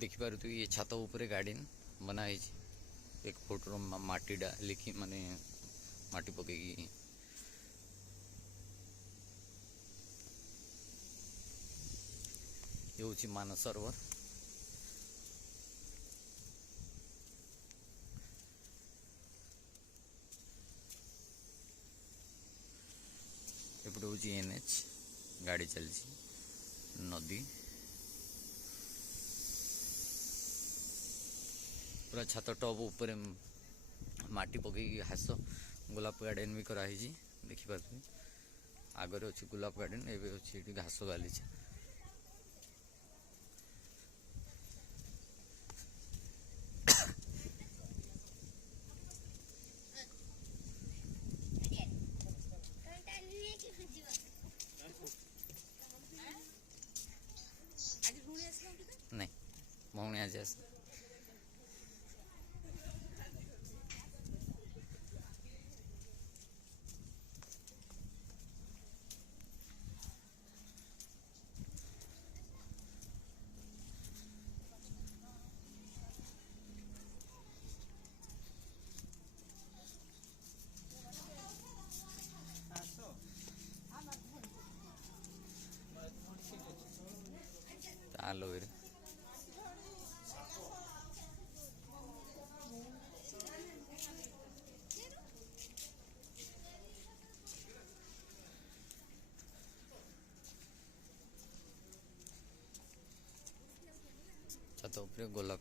देखिपारे ये छात उपरे गार्डन बनाई एक फुट माटी लिखी माने माटी पकई ये हूँ मानस सरोवर। एपटे हूँ NH गाड़ी चलती नदी पूरा छात टॉप ऊपर माटी पकई घास गोलाप गार्डन भी कराई देखिपारे आगे अच्छी गोलाप गार्डन एवं अच्छी घास गाली नहीं भौणी आज आस आलोवेरा छात उपरे गोलाप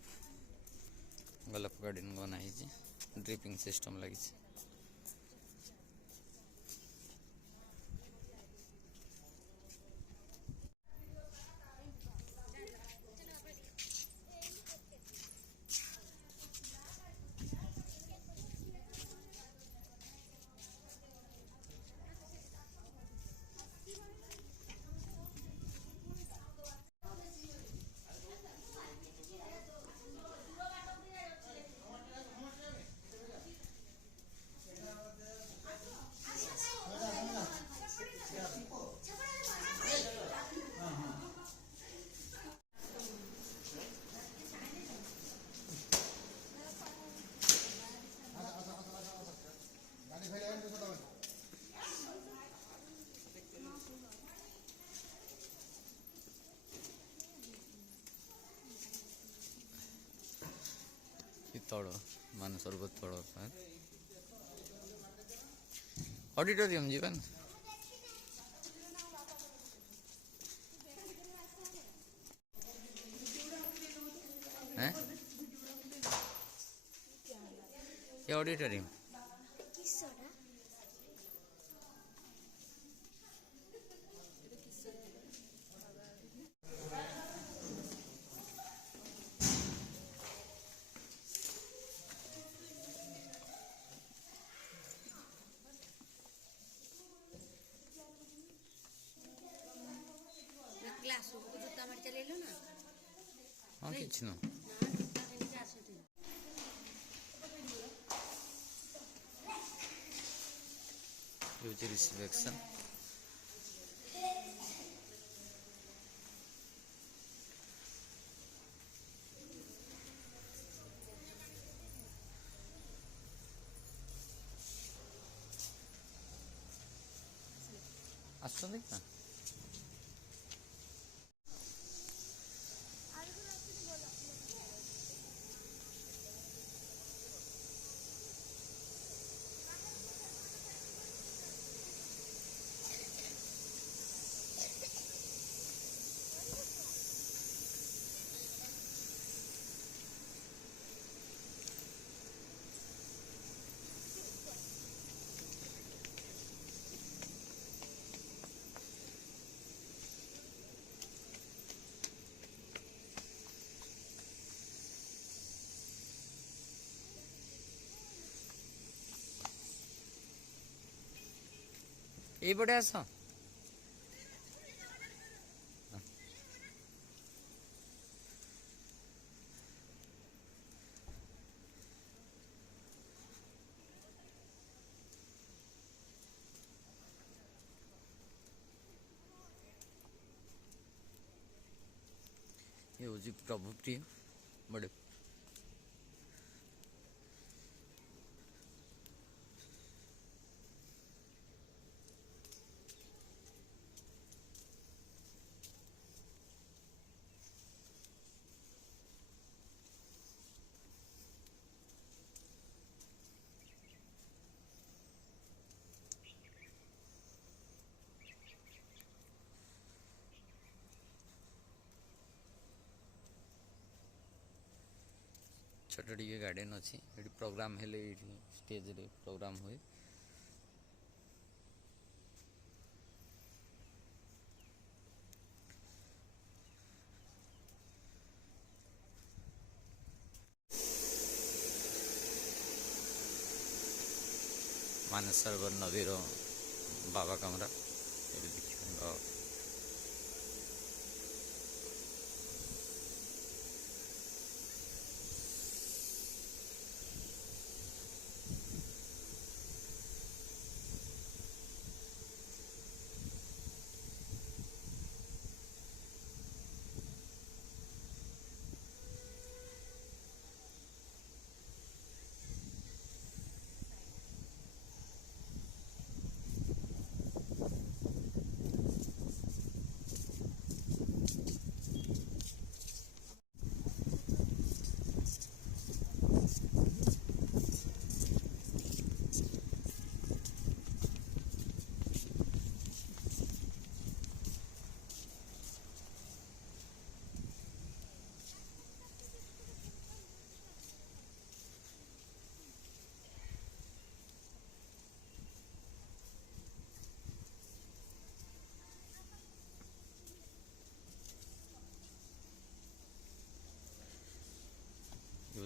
गोलाप गार्डन बनाई ड्रिपिंग सिस्टम लगी तल मान सरोवर तल ऑडिटोरियम जीवन ये ऑडिटोरियम हाँ किछ न रिसेप्शन आसना ये बड़े आस ये हूँ प्रभु प्रिय। बड़े छोट टे गार्डन अच्छी ये प्रोग्राम हेले स्टेज रे प्रोग्राम हुए मानेसर नदीर बाबा कमरा ये देखिए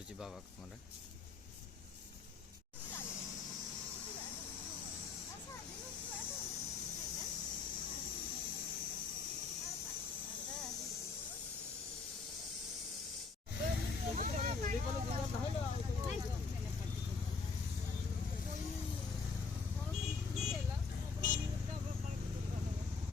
ये बाबा कमरा।